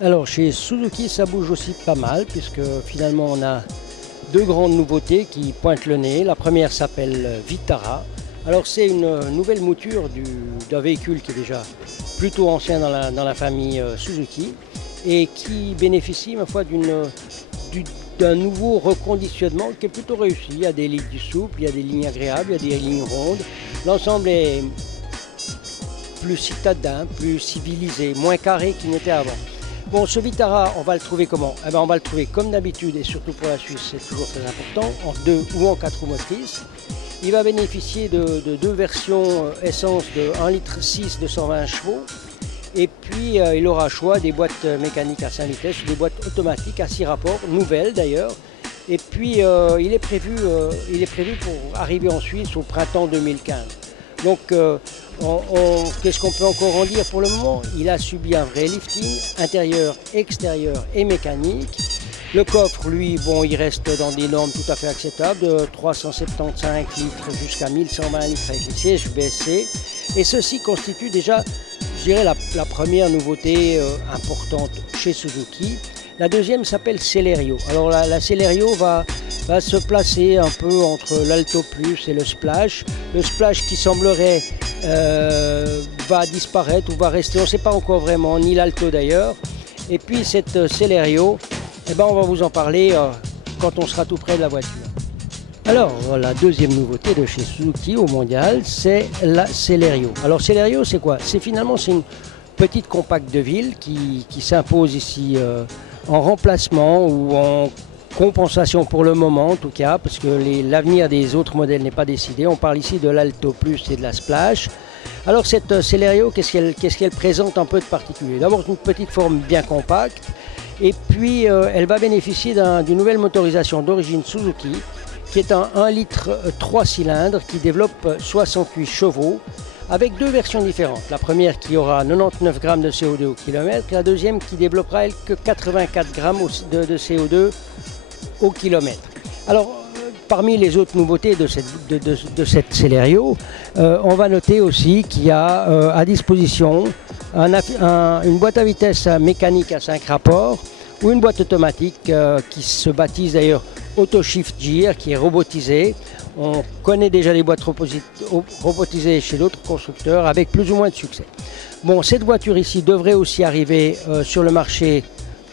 Alors chez Suzuki ça bouge aussi pas mal puisque finalement on a deux grandes nouveautés qui pointent le nez. La première s'appelle Vitara. Alors c'est une nouvelle mouture d'un véhicule qui est déjà plutôt ancien dans la famille Suzuki et qui bénéficie ma foi d'un nouveau reconditionnement qui est plutôt réussi. Il y a des lignes du souple, il y a des lignes agréables, il y a des lignes rondes. L'ensemble est plus citadin, plus civilisé, moins carré qu'il n'était avant. Bon, ce Vitara, on va le trouver comment? Eh ben, on va le trouver comme d'habitude, et surtout pour la Suisse, c'est toujours très important, en 2 ou en 4 roues motrices. Il va bénéficier de deux versions essence de 1,6 litre de 120 chevaux. Et puis, il aura choix des boîtes mécaniques à 5 vitesses ou des boîtes automatiques à 6 rapports, nouvelles d'ailleurs. Et puis, il est prévu pour arriver en Suisse au printemps 2015. Donc, qu'est-ce qu'on peut encore en dire pour le moment? Il a subi un vrai lifting, intérieur, extérieur et mécanique. Le coffre, lui, bon, il reste dans des normes tout à fait acceptables, de 375 litres jusqu'à 1120 litres avec les sièges BSC. Et ceci constitue déjà, je dirais, la première nouveauté importante chez Suzuki. La deuxième s'appelle Celerio. Alors la Celerio va se placer un peu entre l'Alto Plus et le Splash. Le Splash qui semblerait va disparaître ou va rester, on ne sait pas encore vraiment, ni l'Alto d'ailleurs. Et puis cette Celerio, eh ben, on va vous en parler quand on sera tout près de la voiture. Alors la deuxième nouveauté de chez Suzuki au mondial, c'est la Celerio. Alors Celerio c'est quoi? C'est une petite compacte de ville qui s'impose ici en remplacement ou en compensation pour le moment en tout cas, parce que l'avenir des autres modèles n'est pas décidé. On parle ici de l'Alto Plus et de la Splash. Alors cette Celerio, qu'est-ce qu'elle présente un peu de particulier? D'abord une petite forme bien compacte, et puis elle va bénéficier d'une nouvelle motorisation d'origine Suzuki, qui est un 1 litre 3 cylindres qui développe 68 chevaux, avec deux versions différentes. La première qui aura 99 grammes de CO2 au kilomètre, et la deuxième qui développera elle que 84 grammes de CO2 au kilomètre. Alors, parmi les autres nouveautés de cette Celerio, on va noter aussi qu'il y a à disposition une boîte à vitesse mécanique à 5 rapports ou une boîte automatique qui se baptise d'ailleurs Auto Shift Gear, qui est robotisée. On connaît déjà les boîtes robotisées chez d'autres constructeurs avec plus ou moins de succès. Bon, cette voiture ici devrait aussi arriver sur le marché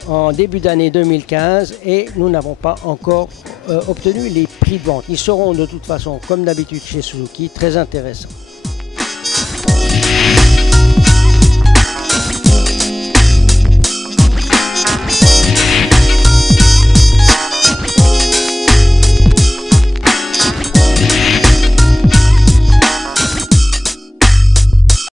en début d'année 2015 et nous n'avons pas encore obtenu les prix de vente. Ils seront de toute façon, comme d'habitude chez Suzuki, très intéressants.